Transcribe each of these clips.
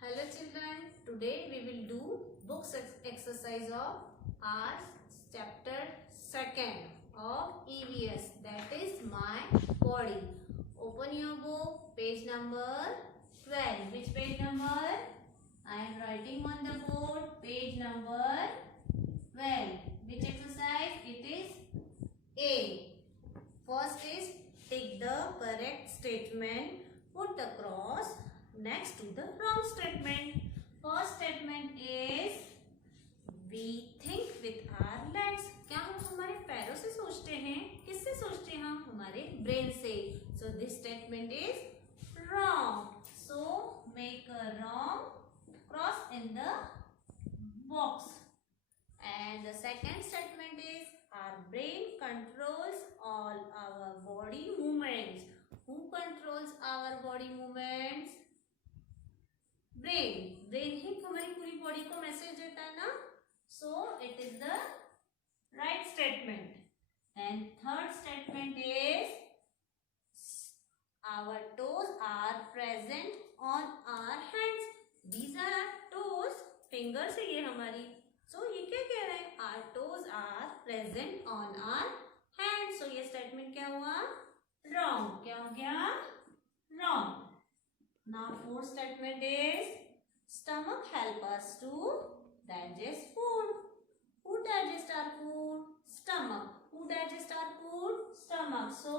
Hello children, today we will do books exercise of our chapter 2nd of EVS, that is my body. Open your book, page number 12. Which page number? I am writing on the board, page number 12. Which exercise? It is A. First is take the correct statement, put a cross next to the wrong statement. First statement is we think with our legs. क्या हम हमारे पैरों से सोचते हैं? किससे सोचते हैं हम? हमारे ब्रेन से. So this statement is wrong. So make a wrong cross in the box. And the second statement is our brain controls all our body movements. Who controls our body movements? Brain ही हमारी पूरी body को message देता है ना. So it is the right statement. And third statement is our toes are present on our hands. These are our toes, fingers है ये हमारी. सो ये क्या कह रहे हैं? Our toes are present on our hands. So ये statement क्या हुआ? रॉन्ग. क्या हो गया? Wrong. Now fourth statement is stomach help us to digest food. Who digests our food? Stomach. Who digests our food? Stomach. So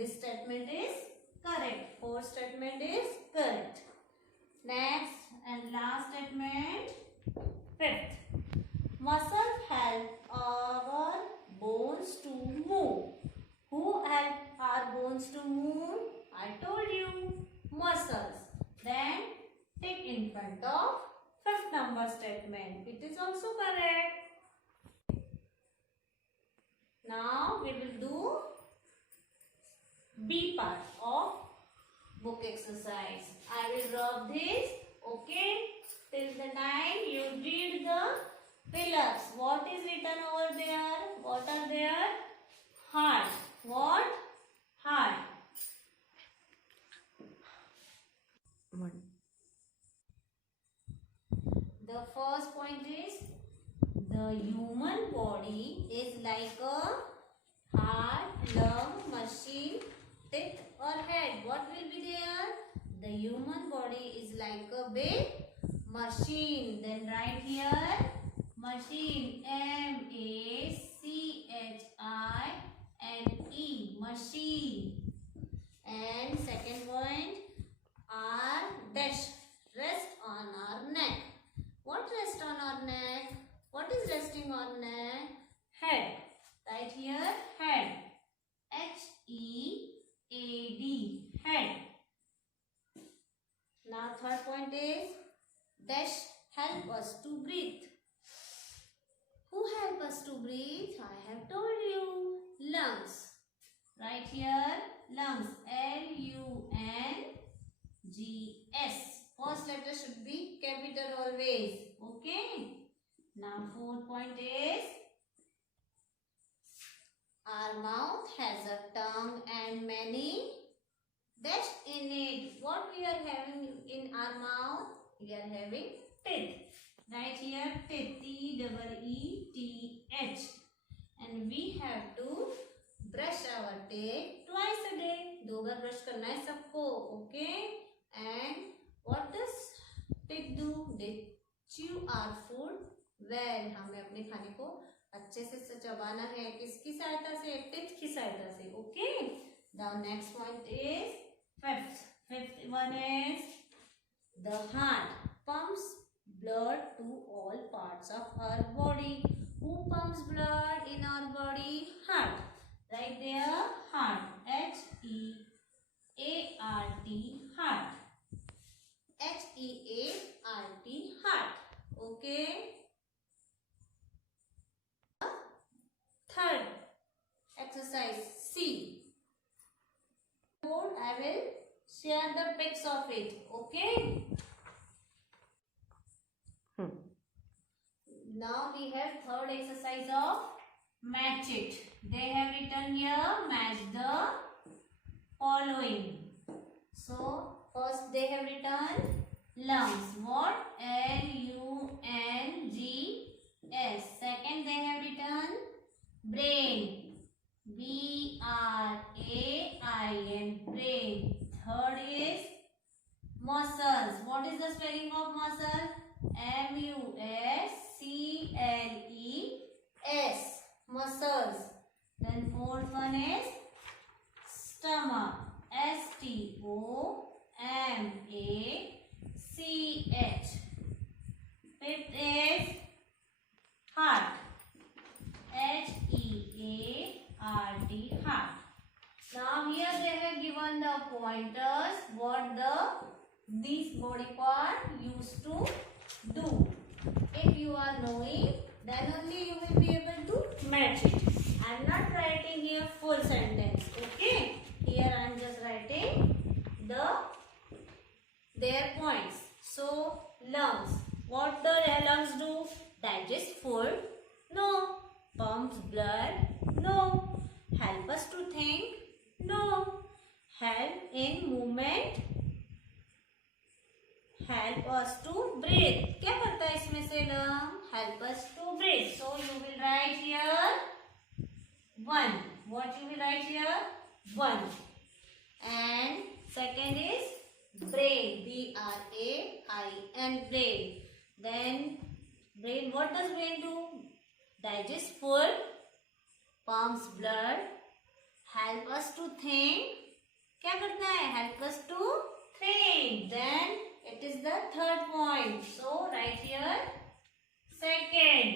this statement is correct. Fourth statement is correct. Next and last statement, fifth. Muscles help our bones to move. Who help our bones to move? I told you. Muscles. Then tick in front of fifth number statement. It is also correct. Now we will do B part of book exercise. I will rub this. Okay. Till the time you read the pillars. What is written over there? What are there? Heart. What? Heart. The first point is the human body is like a heart, lung, machine, teeth or head. What will be there? The human body is like a big machine. Then write here machine, M-A-C-H-I-N-E, machine. And second point, our dash, rest on our neck. What rest on our neck? What is resting on neck? Head. Right here, head. H-E-A-D, head. Now third point is dash help us to breathe. Who help us to breathe? I have told you. Lungs. Right here, lungs. L-U-N-G-S. First letter should be capital always. Okay. Now fourth point is our mouth has a tongue and many dash in it. What we are having in our mouth? We are having teeth. Right here, teeth. T-E-E-T-H. And we have to brush our teeth twice a day. 2 bar brush करना है सबको. Okay. And what does teeth do? They chew our food well. हमें अपने खाने को अच्छे से चबाना है. किसकी सहायता से? टीथ की सहायता से. Okay. The next point is fifth. Fifth one is the heart pumps blood to all parts of our body. Who pumps blood in our body? Heart. Right there, heart. H-E-A-R-T, heart. H-E-A-R-T, heart. Okay. Third exercise, C. I will share the pics of it. Okay. Now we have third exercise of match it. They have written here match the following. So first they have written Lungs. What? Lungs. Second they have written brain. BRAIN. Brain. Third is muscles. What is the spelling of muscle? MUSCLES. Muscles. Then fourth one is stomach. STOMACH. Fifth is heart. HEART. Heart. Now here they have given the pointers what this body part used to do. If you are knowing, then only you will be able to match it. I am not writing here full sentence. Okay. Here I am just writing their points. So lungs. What the lungs do? Digest food? No. Pumps blood? No. Help us to think? No. Help in movement? Help us to breathe. क्या करता है इसमें से lung? Help us to breathe. So you will write here 1. What you will write here? 1. And second is brain. BRAIN. Brain. Then brain. What does brain do? Digest food. Pumps blood. Help us to think. क्या करता है? Help us to think. Then it is the third point. So write here second.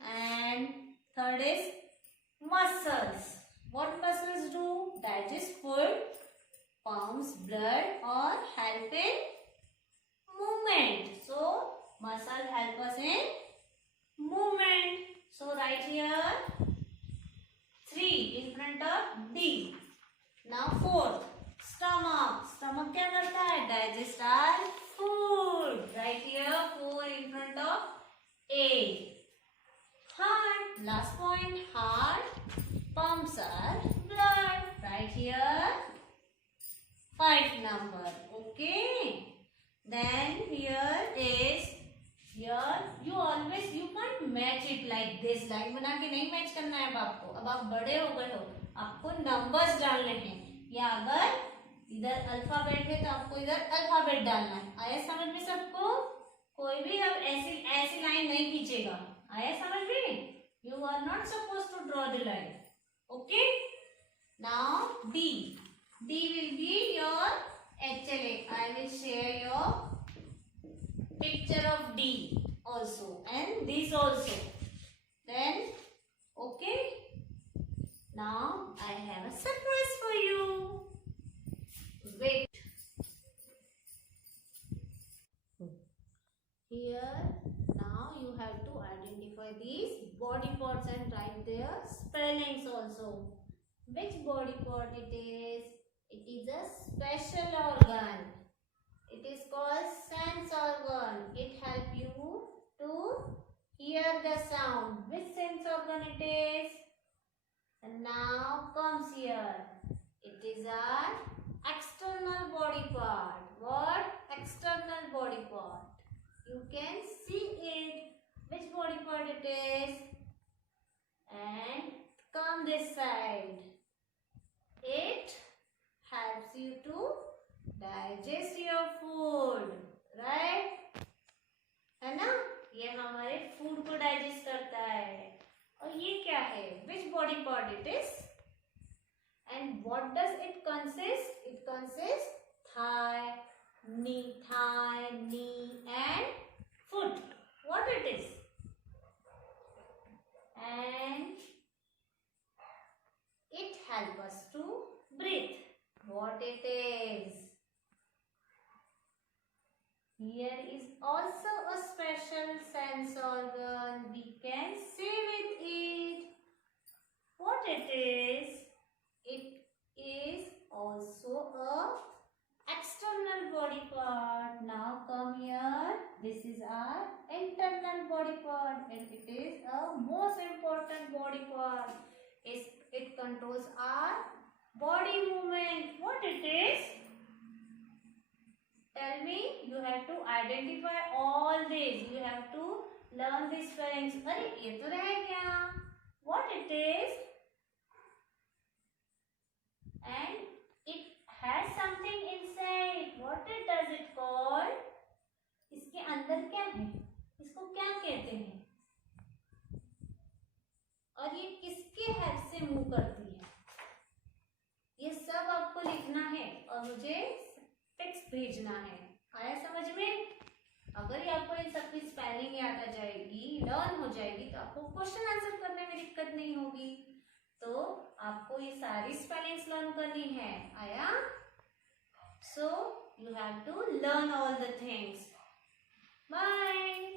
And third is muscles. What muscles do? Digest food, pumps blood, or help in movement. So muscle help us in movement. So write here 3 in front of D. Now fourth, stomach. Stomach क्या करता है? Digest our food. Right here 4 in front of A. Heart. Last point, heart pumps our blood. Right here 5 number. Okay. Then here is you can't match it like this. Line बना के नहीं match करना है अब आपको. अब आप बड़े हो गए हो, आपको नंबर्स डालने हैं. या अगर इधर अल्फाबेट है तो आपको इधर अल्फाबेट डालना है. आया समझ में सबको? कोई भी अब ऐसी लाइन नहीं खींचेगा. आया समझ में? You are not supposed to draw the line. Okay? Now D. D will be your HLA. I will share your picture of D also and this also. Then okay. Now I have a surprise for you. Wait. Here now you have to identify these body parts and write their spellings also. Which body part it is? It is a special organ. It is called sense organ. It helps you to hear the sound. Which sense organ it is? And now comes here. It is our external body part. What? External body part. You can see it. Which body part it is? And come this side. It helps you to digest your food. Right? है ना? ये हमारे food को digest करता है. और ये क्या है? Which body part it is? And what does it consist? It consists thigh, knee, and foot. What it is? And it helps us to breathe. What it is? Here is also a special sense organ. We can say with it. What it is? It is also a external body part. Now come here. This is our internal body part and it is a most important body part. It controls our body movement. What it is? tell me. You have to identify all these. You have to learn these spellings. अरे ये तो रह गया. What it is? And it has something inside. What it does it call? इसके अंदर क्या है? इसको क्या कहते हैं? और ये किसके हेल्प से मूव करती है? ये सब आपको लिखना है और मुझे टेक्स्ट भेजना है. आया समझ में? अगर ये आपको इन सब की स्पेलिंग याद आ जाएगी, लर्न हो जाएगी, तो आपको क्वेश्चन आंसर करने में दिक्कत नहीं होगी. तो आपको ये सारी स्पेलिंग्स लर्न करनी है. आया? So you have to learn all the things. Bye.